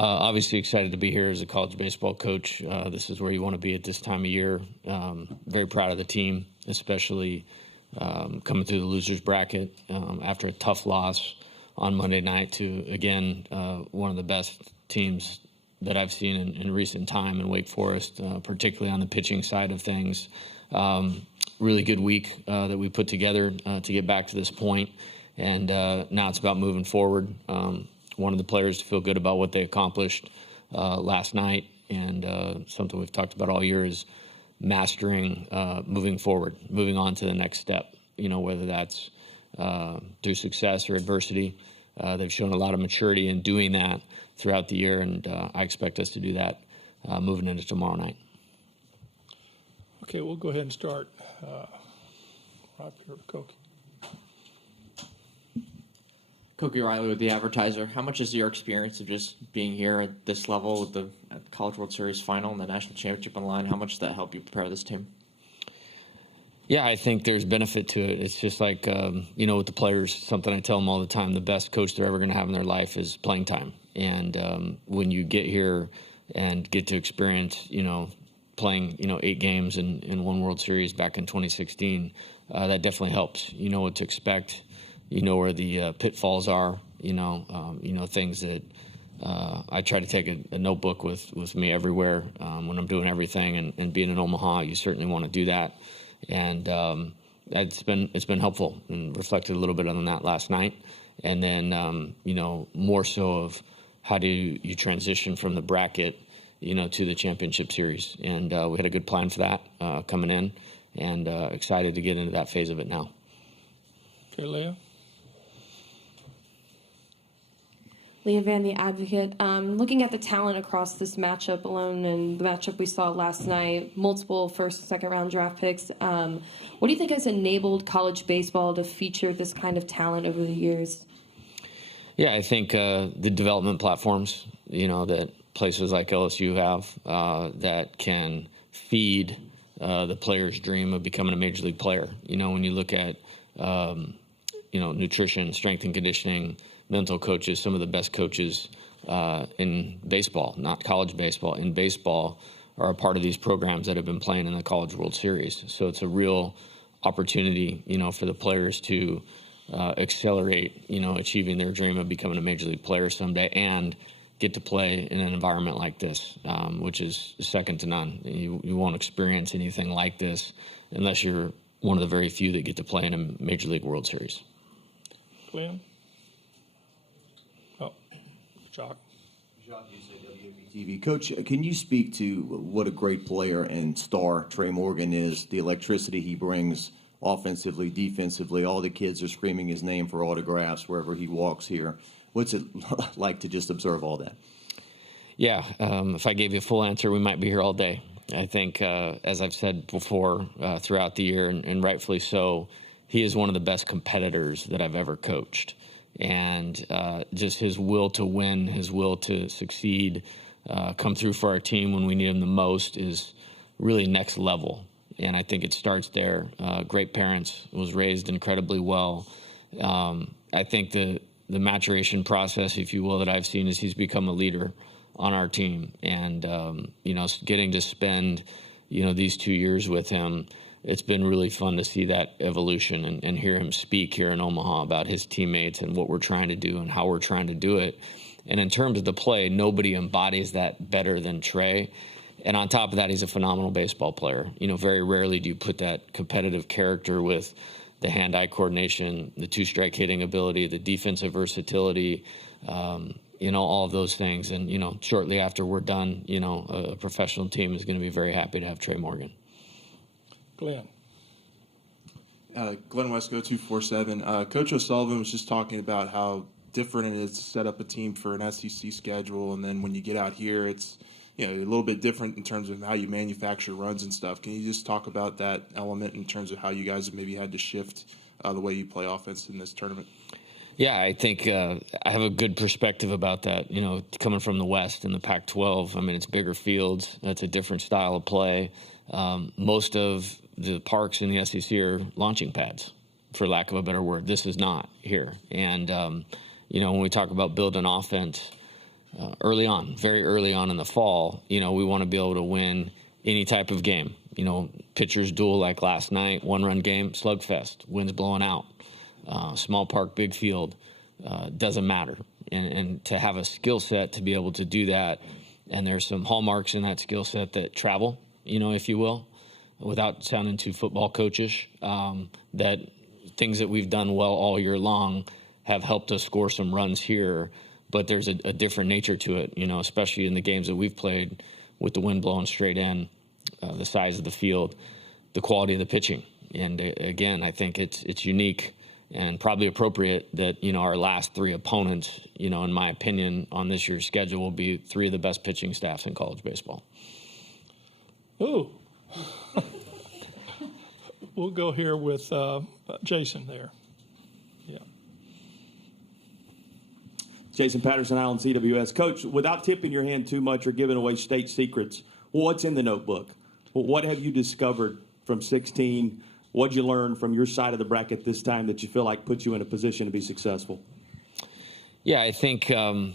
Obviously excited to be here as a college baseball coach. This is where you want to be at this time of year. Very proud of the team, especially coming through the losers bracket after a tough loss on Monday night to, again, one of the best teams that I've seen in recent time in Wake Forest, particularly on the pitching side of things. Really good week that we put together to get back to this point. And now it's about moving forward. One of the players to feel good about what they accomplished last night, and something we've talked about all year is mastering moving forward, moving on to the next step, whether that's through success or adversity. They've shown a lot of maturity in doing that throughout the year, and I expect us to do that moving into tomorrow night. Okay, we'll go ahead and start. Right here, Cokie. Cokie Riley with The Advertiser. How much is your experience of just being here at this level with the College World Series final and the national championship on the line, how much does that help you prepare this team? Yeah, I think there's benefit to it. It's just like, with the players, something I tell them all the time, the best coach they're ever going to have in their life is playing time. And when you get here and get to experience, playing, 8 games in one World Series back in 2016, that definitely helps. You know what to expect. You know where the pitfalls are, things that I try to take a notebook with me everywhere when I'm doing everything. And being in Omaha, you certainly want to do that. And it's been helpful, and reflected a little bit on that last night. And then, more so of how do you transition from the bracket, to the championship series. And we had a good plan for that coming in, and excited to get into that phase of it now. Okay, Leah. Leah Van, The Advocate. Looking at the talent across this matchup alone and the matchup we saw last night, multiple first and second round draft picks, what do you think has enabled college baseball to feature this kind of talent over the years? Yeah, I think the development platforms, that places like LSU have that can feed the player's dream of becoming a major league player. When you look at, nutrition, strength and conditioning, mental coaches, some of the best coaches in baseball, not college baseball, in baseball, are a part of these programs that have been playing in the College World Series. So it's a real opportunity, for the players to accelerate, achieving their dream of becoming a major league player someday and get to play in an environment like this, which is second to none. You won't experience anything like this unless you're one of the very few that get to play in a Major League World Series. Glenn? Oh, Jock. TV. Coach, can you speak to what a great player and star Trey Morgan is, the electricity he brings offensively, defensively? All the kids are screaming his name for autographs wherever he walks here. What's it like to just observe all that? Yeah, if I gave you a full answer, we might be here all day. I think, as I've said before throughout the year, and rightfully so, he is one of the best competitors that I've ever coached. And just his will to win, his will to succeed, come through for our team when we need him the most is really next level. And I think it starts there. Great parents, was raised incredibly well. I think the maturation process, if you will, that I've seen is he's become a leader on our team. And, getting to spend, these 2 years with him, it's been really fun to see that evolution and hear him speak here in Omaha about his teammates and what we're trying to do and how we're trying to do it. And in terms of the play, nobody embodies that better than Trey. And on top of that, he's a phenomenal baseball player. Very rarely do you put that competitive character with the hand-eye coordination, the two-strike hitting ability, the defensive versatility, all of those things. And, shortly after we're done, a professional team is going to be very happy to have Trey Morgan. Glenn. Glenn Wesco, 247. Coach O'Sullivan was just talking about how different it is to set up a team for an SEC schedule, and then when you get out here, it's a little bit different in terms of how you manufacture runs and stuff. Can you just talk about that element in terms of how you guys have maybe had to shift the way you play offense in this tournament? Yeah, I think I have a good perspective about that. Coming from the West and the Pac-12, it's bigger fields. That's a different style of play. Most of the parks in the SEC are launching pads, for lack of a better word. This is not here. And, when we talk about building offense, early on, very early on in the fall, we want to be able to win any type of game. Pitchers duel like last night, 1-run game, slugfest, winds blowing out, small park, big field, doesn't matter. And to have a skill set to be able to do that, and there's some hallmarks in that skill set that travel, if you will, without sounding too football coachish, that things that we've done well all year long have helped us score some runs here, but there's a different nature to it, especially in the games that we've played with the wind blowing straight in, the size of the field, the quality of the pitching. And again, I think it's unique and probably appropriate that, our last three opponents, in my opinion, on this year's schedule will be three of the best pitching staffs in college baseball. Ooh. We'll go here with Jason there. Yeah. Jason Patterson, Island CWS. Coach, without tipping your hand too much or giving away state secrets, what's in the notebook? What have you discovered from 16? What'd you learn from your side of the bracket this time that you feel like puts you in a position to be successful? Yeah, I think, having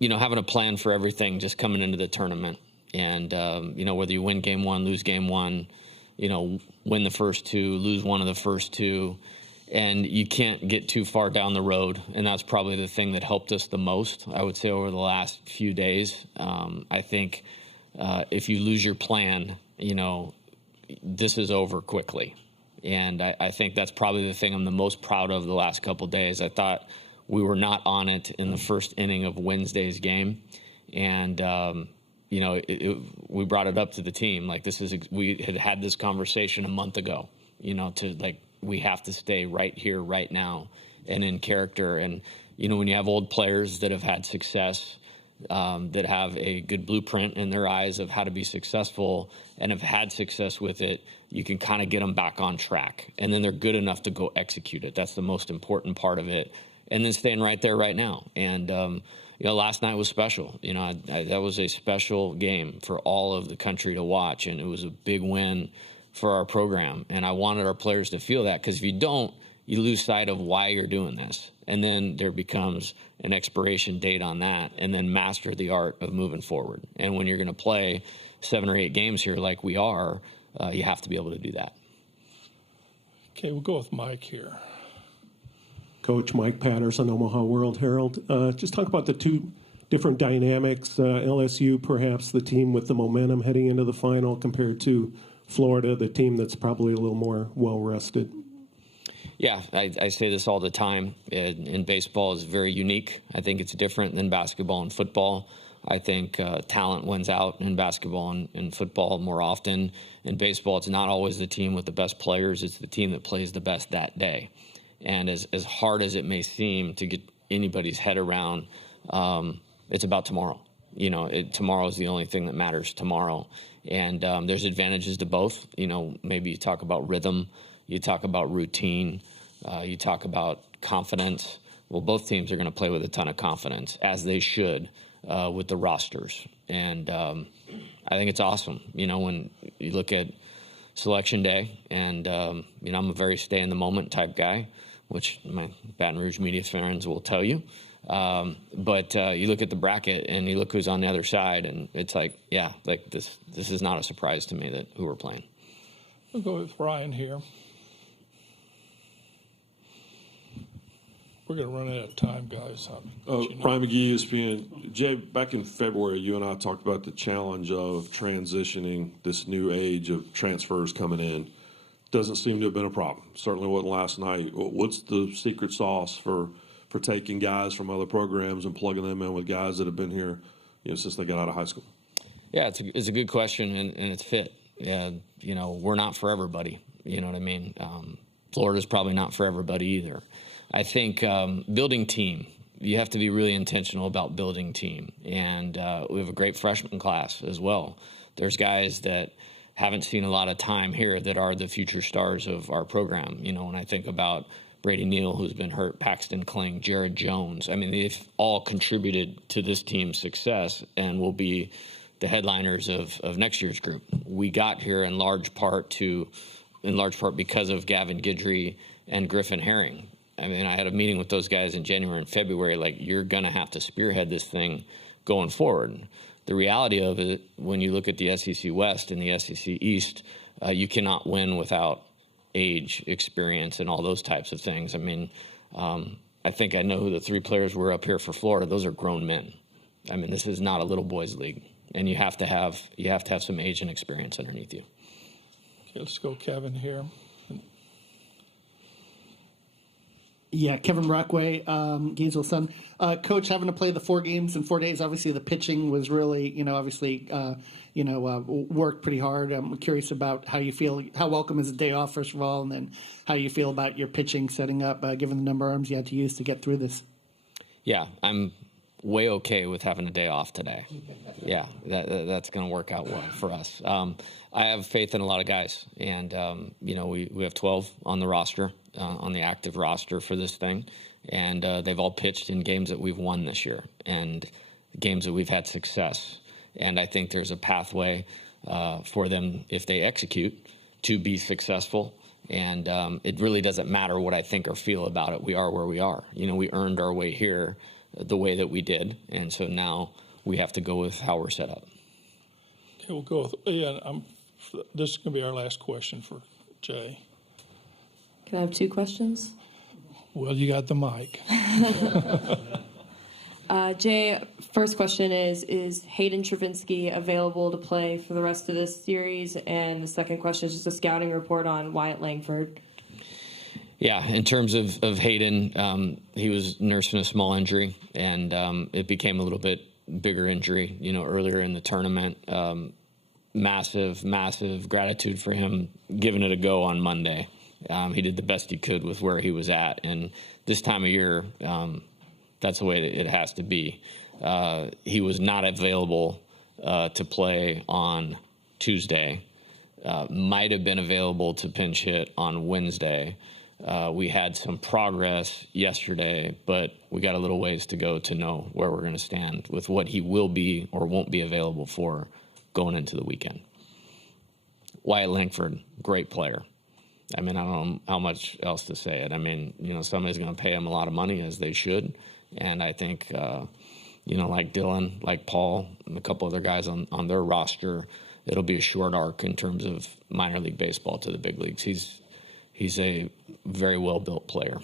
a plan for everything just coming into the tournament. And, whether you win game one, lose game one, win the first two, lose one of the first two, and you can't get too far down the road. And that's probably the thing that helped us the most, I would say, over the last few days. I think if you lose your plan, this is over quickly. And I think that's probably the thing I'm the most proud of the last couple of days. I thought we were not on it in the first inning of Wednesday's game. And, we brought it up to the team. Like, we had this conversation a month ago, we have to stay right here, right now, and in character. And, when you have old players that have had success, that have a good blueprint in their eyes of how to be successful and have had success with it, you can kind of get them back on track. And then they're good enough to go execute it. That's the most important part of it. And then staying right there right now. And, last night was special. That was a special game for all of the country to watch. And it was a big win for our program. And I wanted our players to feel that, because if you don't, you lose sight of why you're doing this. And then there becomes an expiration date on that, and then master the art of moving forward. And when you're going to play 7 or 8 games here like we are, you have to be able to do that. Okay, we'll go with Mike here. Coach Mike Patterson, Omaha World Herald. Just talk about the two different dynamics. LSU, perhaps the team with the momentum heading into the final, compared to Florida, the team that's probably a little more well-rested. Yeah, I say this all the time. And baseball is very unique. I think it's different than basketball and football. I think talent wins out in basketball and football more often. In baseball, it's not always the team with the best players. It's the team that plays the best that day. And as hard as it may seem to get anybody's head around, it's about tomorrow. Tomorrow is the only thing that matters tomorrow. And there's advantages to both. Maybe you talk about rhythm, you talk about routine, you talk about confidence. Well, both teams are going to play with a ton of confidence, as they should, with the rosters. And I think it's awesome, when you look at Selection Day, and, I'm a very stay-in-the-moment type guy, which my Baton Rouge media friends will tell you. But you look at the bracket, and you look who's on the other side, and it's like, yeah, like this is not a surprise to me that who we're playing. We'll go with Ryan here. We're going to run out of time, guys. Ryan McGee, ESPN. Jay, back in February, you and I talked about the challenge of transitioning this new age of transfers coming in. Doesn't seem to have been a problem. Certainly wasn't last night. What's the secret sauce for taking guys from other programs and plugging them in with guys that have been here, since they got out of high school? Yeah, it's a good question, and it's fit. Yeah, we're not for everybody. You know what I mean? Florida's probably not for everybody either. I think building team, you have to be really intentional about building team. And we have a great freshman class as well. There's guys that haven't seen a lot of time here that are the future stars of our program. When I think about Brady Neal, who's been hurt, Paxton Kling, Jared Jones, I mean, they've all contributed to this team's success and will be the headliners of next year's group. We got here in large part because of Gavin Guidry and Griffin Herring. I mean, I had a meeting with those guys in January and February, like, you're going to have to spearhead this thing going forward. The reality of it, when you look at the SEC West and the SEC East, you cannot win without age, experience, and all those types of things. I mean, I think I know who the 3 players were up here for Florida. Those are grown men. I mean, this is not a little boys league, and you have to have some age and experience underneath you. Okay, let's go, Kevin here. Yeah, Kevin Brockway, Gainesville Sun. Coach, having to play the 4 games in 4 days, obviously the pitching was really, worked pretty hard. I'm curious about how you feel, how welcome is a day off, first of all, and then how you feel about your pitching setting up, given the number of arms you had to use to get through this. Yeah, I'm way okay with having a day off today. Yeah, that's going to work out well for us. I have faith in a lot of guys, and we have 12 on the roster, on the active roster for this thing, and they've all pitched in games that we've won this year and games that we've had success. And I think there's a pathway for them, if they execute, to be successful. And it really doesn't matter what I think or feel about it. We are where we are. We earned our way here the way that we did, and so now we have to go with how we're set up. Okay, we'll go with Ian. This is going to be our last question for Jay. Can I have 2 questions? Well, you got the mic. Jay, first question is Hayden Travinsky available to play for the rest of this series? And the second question is just a scouting report on Wyatt Langford. Yeah, in terms of Hayden, he was nursing a small injury, and it became a little bit bigger injury, earlier in the tournament. Massive gratitude for him giving it a go on Monday. He did the best he could with where he was at, and this time of year, that's the way that it has to be. He was not available to play on Tuesday. Might have been available to pinch hit on Wednesday. We had some progress yesterday, but we got a little ways to go to know where we're going to stand with what he will be or won't be available for going into the weekend. Wyatt Langford, great player. I mean, I don't know how much else to say it. I mean, somebody's going to pay him a lot of money, as they should. And I think, like Dylan, like Paul, and a couple other guys on their roster, it'll be a short arc in terms of minor league baseball to the big leagues. He's a very well-built player.